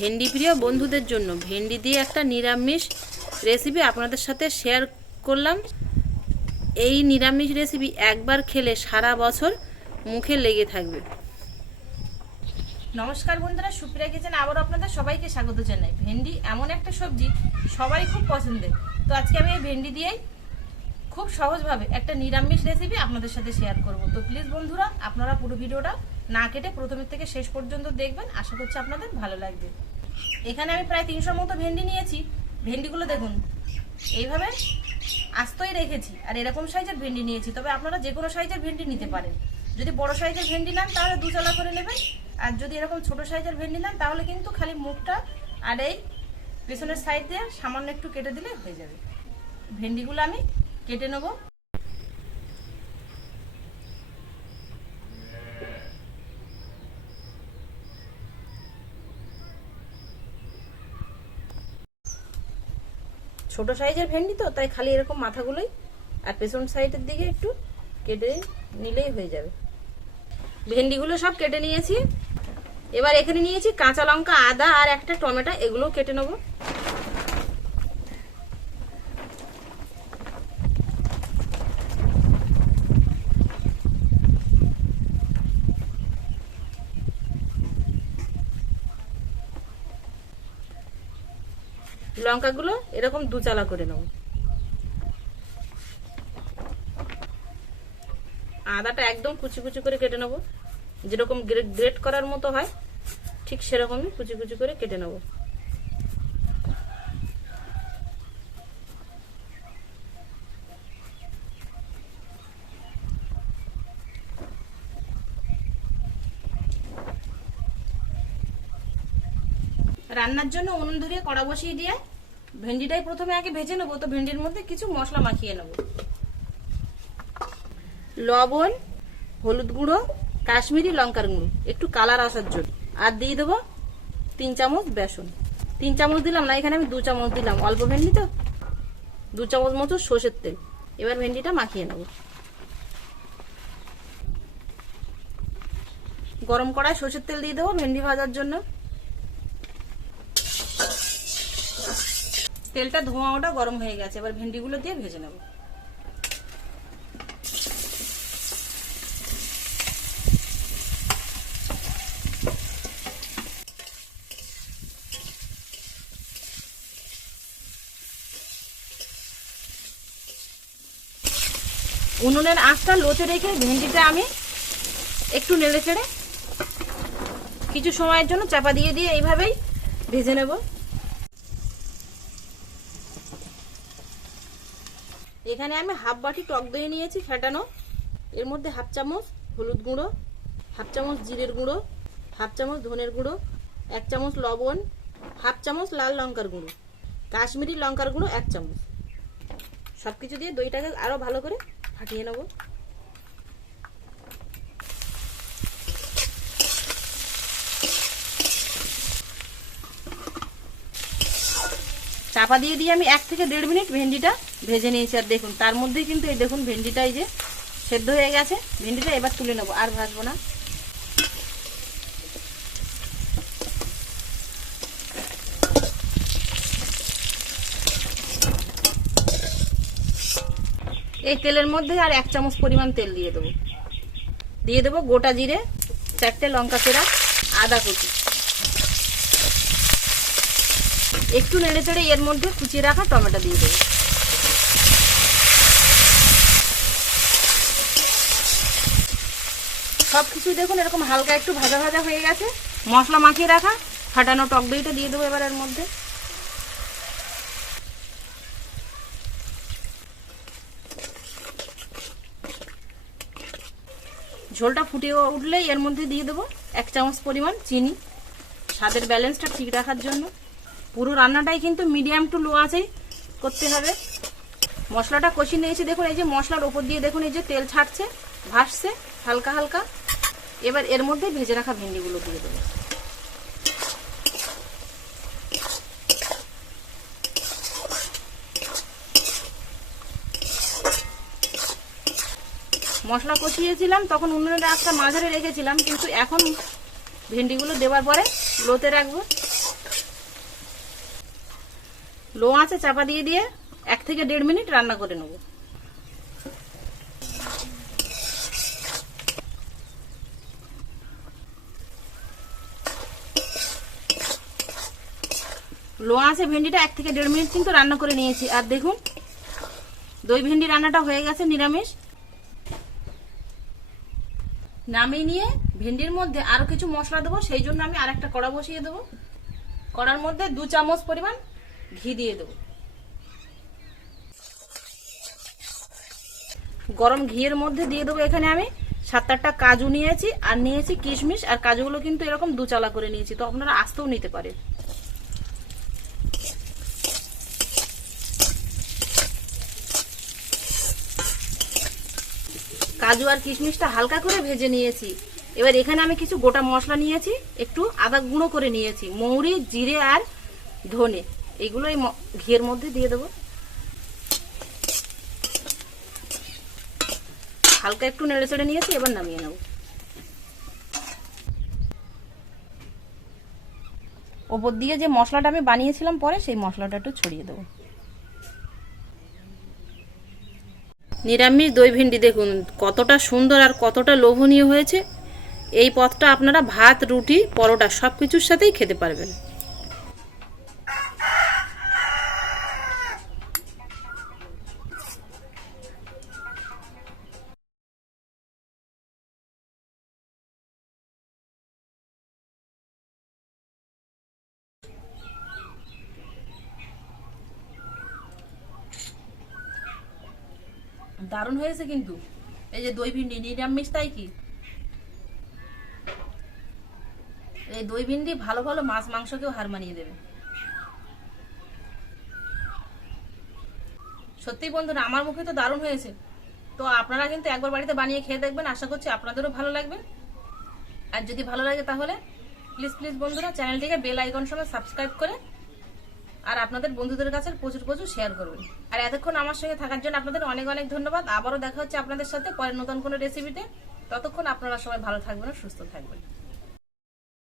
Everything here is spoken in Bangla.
ভেন্ডি প্রিয় বন্ধুদের জন্য ভেন্ডি দিয়ে একটা নিরামিষ রেসিপি আপনাদের সাথে শেয়ার করলাম। এই নিরামিষ রেসিপি একবার খেলে সারা বছর মুখে লেগে থাকবে। নমস্কার বন্ধুরা, সুপ্রিয়া কিচেনে আবারও আপনাদের সবাইকে স্বাগত জানাই। ভেন্ডি এমন একটা সবজি সবাই খুব পছন্দের। তো আজকে আমি এই ভেন্ডি দিয়েই খুব সহজভাবে একটা নিরামিষ রেসিপি আপনাদের সাথে শেয়ার করব। তো প্লিজ বন্ধুরা, আপনারা পুরো ভিডিওটা না কেটে প্রথমের থেকে শেষ পর্যন্ত দেখবেন। আশা করছি আপনাদের ভালো লাগবে। এখানে আমি প্রায় 300 মতো ভেন্ডি নিয়েছি। ভেন্ডিগুলো দেখুন এইভাবে আস্তই রেখেছি, আর এরকম সাইজের ভেন্ডি নিয়েছি। তবে আপনারা যে কোনো সাইজের ভেন্ডি নিতে পারেন। যদি বড় সাইজের ভেন্ডি নেন তাহলে 2 চালা করে নেবেন, আর যদি এরকম ছোট সাইজের ভেন্ডি নেন তাহলে কিন্তু খালি মুখটা আর এই পেছনের সাইড দিয়ে সামান্য একটু কেটে দিলে হয়ে যাবে। ভেন্ডিগুলো আমি কেটে নেব। ছোট সাইজের ভেন্ডি তো তাই খালি এরকম মাথাগুলোই আর পেছন সাইডের দিকে একটু কেটে নিলেই হয়ে যাবে। ভেন্ডিগুলো সব কেটে নিয়েছি। এবার এখানে নিয়েছি কাঁচা লঙ্কা, আদা আর একটা টমেটো, এগুলো কেটে নেব। লঙ্কাগুলো এরকম 2 চালা করে নেব। আদাটা একদম কুচি কুচি করে কেটে নেব, যেরকম গ্রেট করার মতো হয় ঠিক সেরকমই কুচি কুচি করে কেটে নেব। রান্নার জন্য উনুন ধরিয়ে কড়া বসিয়ে দিয়ে ভেন্ডিটাই প্রথমে আগে ভেজে নেবো। তো ভেন্ডির মধ্যে কিছু মশলা মাখিয়ে নেব। লবণ, হলুদ গুঁড়ো, কাশ্মীরি লঙ্কার গুঁড়ো একটু কালার আসার জন্য, আর দিয়ে দেবো 3 চামচ বেসন। 3 চামচ দিলাম না, এখানে আমি 2 চামচ দিলাম, অল্প ভেন্ডি তো। 2 চামচ মতো সর্ষের তেল। এবার ভেন্ডিটা মাখিয়ে নেব। গরম কড়ায় সর্ষের তেল দিয়ে দেবো ভেন্ডি ভাজার জন্য। তেলটা ধোঁয়াটা গরম হয়ে গেছে, এবার ভেন্ডিগুলো দিয়ে ভেজে নেব। উনুনের আঁচটা লোতে রেখে ভেন্ডিটা আমি একটু নেড়ে চেড়ে কিছু সময়ের জন্য চাপা দিয়ে দিয়ে এইভাবেই ভেজে নেব। এখানে আমি হাফ বাটি টক দই নিয়েছি ফেটানো। এর মধ্যে হাফ চামচ হলুদ গুঁড়ো, হাফ চামচ জিরের গুঁড়ো, হাফ চামচ ধনের গুঁড়ো, 1 চামচ লবণ, হাফ চামচ লাল লঙ্কার গুঁড়ো, কাশ্মীরি লঙ্কার গুঁড়ো 1 চামচ। সবকিছু দিয়ে দইটাকে আরো ভালো করে ফাটিয়ে নেব। চাপা দিয়ে দিয়ে আমি 1 থেকে 1.5 মিনিট ভেন্ডিটা ভেজে নিয়েছি। আর দেখুন তার মধ্যেই কিন্তু এই দেখুন ভেন্ডিটা এই যে সেদ্ধ হয়ে গেছে। ভেন্ডিটা এবার তুলে নেব, আর ভাজবো না। এই তেলের মধ্যে আর 1 চামচ পরিমাণ তেল দিয়ে দেবো। দিয়ে দেবো গোটা জিরে, 4টে লঙ্কা চেরা, আদা কুচি। একটু নেড়ে চেড়ে এর মধ্যে কুচিয়ে রাখা টমেটো দিয়ে দেবো। সবকিছু দেখুন এরকম হালকা একটু ভাজা ভাজা হয়ে গেছে। মশলা মাখিয়ে রাখা ফাটানো টক দইটা দিয়ে দেবো এবার এর মধ্যে। ঝোলটা ফুটে উঠলেই এর মধ্যে দিয়ে দেবো 1 চামচ পরিমাণ চিনি, স্বাদের ব্যালেন্সটা ঠিক রাখার জন্য। পুরো রান্নাটাই কিন্তু মিডিয়াম টু লো আঁচেই করতে হবে। মশলাটা কষিয়ে নিয়েছি, দেখুন এই যে মশলার ওপর দিয়ে দেখুন এই যে তেল ছাড়ছে, ভাসছে হালকা হালকা। এবার এর মধ্যে ভেজে রাখা ভেন্ডিগুলো দিয়ে দেবো। মশলা কষিয়েছিলাম তখন উনুনের আঁচটা মাঝারে রেখেছিলাম, কিন্তু এখন ভেন্ডিগুলো দেওয়ার পরে লোতে রাখবো। লো আঁচে চাপা দিয়ে দিয়ে 1 থেকে 1.5 মিনিট রান্না করে নেব। লো আঁচে ভেন্ডিটা 1 থেকে 1.5 মিনিট কিন্তু রান্না করে নিয়েছি। আর দেখুন দই ভেন্ডি রান্নাটা হয়ে গেছে নিরামিষ। নামিয়ে নিয়ে ভেন্ডির মধ্যে আরো কিছু মশলা দেবো, সেই জন্য আমি আরেকটা কড়া বসিয়ে দেবো। কড়ার মধ্যে 2 চামচ পরিমাণ ঘি দিয়ে দেবো। গরম ঘিয়ের মধ্যে দিয়ে দেবো এখানে আমি 7-8টা কাজু নিয়েছি, আর নিয়েছি কিশমিশ। আর কাজুগুলো কিন্তু এরকম 2 চালা করে নিয়েছি, তো আপনারা আস্তেও নিতে পারেন। কাজু আর কিশমিশটা হালকা করে ভেজে নিয়েছি। এবার এখানে আমি কিছু গোটা মশলা নিয়েছি, একটু আদা গুঁড়ো করে নিয়েছি, মৌরি, জিরে আর ধনে, এগুলো এই ঘিয়ের মধ্যে দিয়ে দেবো। হালকা একটু নেড়ে চেড়ে নিয়েছি, এবার নামিয়ে নেব। ওপর দিয়ে যে মশলাটা আমি বানিয়েছিলাম পরে, সেই মশলাটা একটু ছড়িয়ে দেবো। নিরামিষ দই ভেন্ডি দেখুন কতটা সুন্দর আর কতটা লোভনীয় হয়েছে। এই পদটা আপনারা ভাত, রুটি, পরোটা সব কিছুর সাথেই খেতে পারবেন। দারুণ হয়েছে কিন্তু এই যে দই ভিন্ডি নিরামিষ, তাই কি এই দই ভিন্ডি ভালো ভালো মাছ মাংসকেও হার মানিয়ে দেবে। সত্যি বন্ধুরা আমার মুখে তো দারুণ হয়েছে। তো আপনারা কিন্তু একবার বাড়িতে বানিয়ে খেয়ে দেখবেন, আশা করছি আপনাদেরও ভালো লাগবে। আর যদি ভালো লাগে তাহলে প্লিজ প্লিজ বন্ধুরা চ্যানেলটিকে বেল আইকন সঙ্গে সাবস্ক্রাইব করে আর আপনাদের বন্ধুদের কাছে প্রচুর প্রচুর শেয়ার করবেন। আর এতক্ষণ আমার সঙ্গে থাকার জন্য আপনাদের অনেক অনেক ধন্যবাদ। আবারও দেখা হচ্ছে আপনাদের সাথে পরের নতুন কোনো রেসিপিতে। ততক্ষণ আপনারা সবাই ভালো থাকবেন আর সুস্থ থাকবেন।